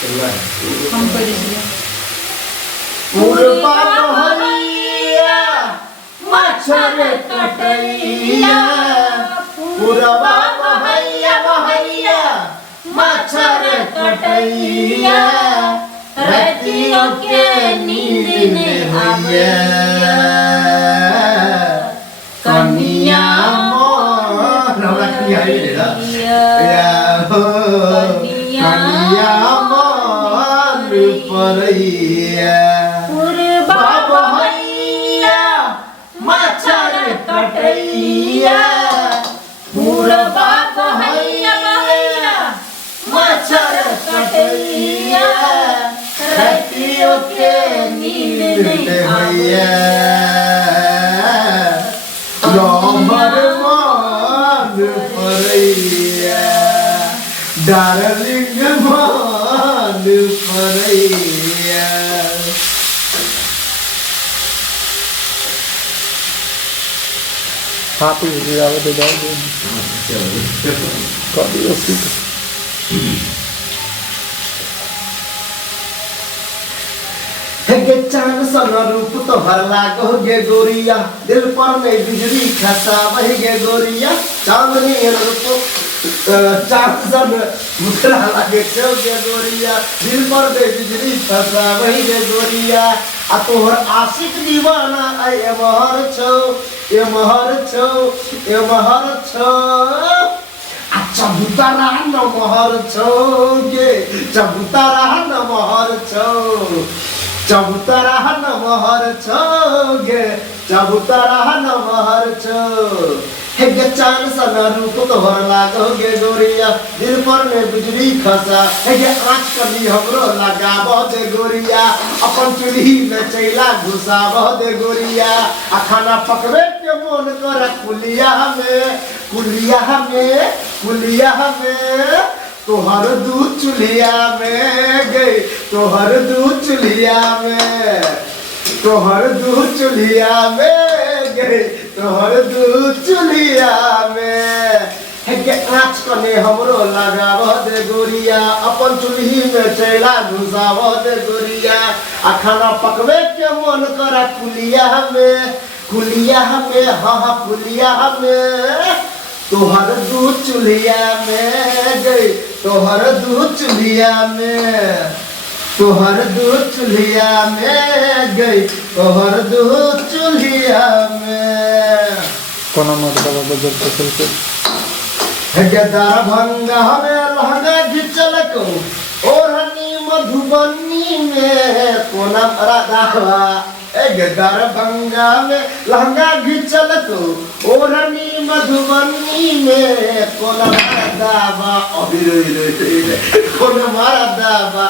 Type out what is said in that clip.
हम पढ़ी पूर्वा बहैया मच्छर कटैया पूर्वा बहैया बहैया मच्छर कटैया रतियों के नींद ने आवैया कन्या मोर कन्या कन्या मोर परैया पूर्वा बहैया मच्छर कटैया पूर्वा बहैया बहैया मच्छर कटैया रतियों के नींद नहीं होइया लम्बर मान परैया डार्लिंग मान परैया हाथ ही गिरावे तो जाओ दे कभी उसकी हे चांद सन रूप तोहर लागो गे गोरिया दिल पर में बिजली खसा वही गे गोरिया चांदनी रूप चांद सन मुखरा लागे छो गे गोरिया दिल पर में बिजली खसा वही गे गोरिया आ तोहर आशिक दीवाना ए महर छो ए महर छो ए महर छो चबूतरा न महर छो गे चबूतरा न महर छो चबूतरा न महर छो गे चबूतरा न महर छो हे गे चांद सन रूप तोहर लागो गे गोरिया दिल पर में बिजली खसा हे गे आँच कली हमरो लगाबो दे गोरिया अपन चूल्ही में चैला घुसाबो दे गोरिया आ खाना पकवे के मन कर कुलिया में तोहर दूध चुलिया में गई तोहर दूध चुलिया में तोहर दूध चुलिया में गई तोहर दूध चुलिया में हे के आँच कने हमरो लगाव दे गोरिया अपन चुल्ही में चैला घुसाव दे गोरिया आ खाना पकवे के मन करा कुलिया में हाँ कुलिया में तोहर दूध चुलिया में गई तोहर दूध चुलिया में तोहर दूध चुलिया में गई तोहर दूध चुलिया में कोना मत बाबा बजर तो चलते दरभंगा में लहंगा घिचल को ओढ़नी मधुबनी में कोना राधा दरभंगा में लहंगा घिचल तो ओढ़नी मधुबनी में कोना दावा अभी कोना मारा दावा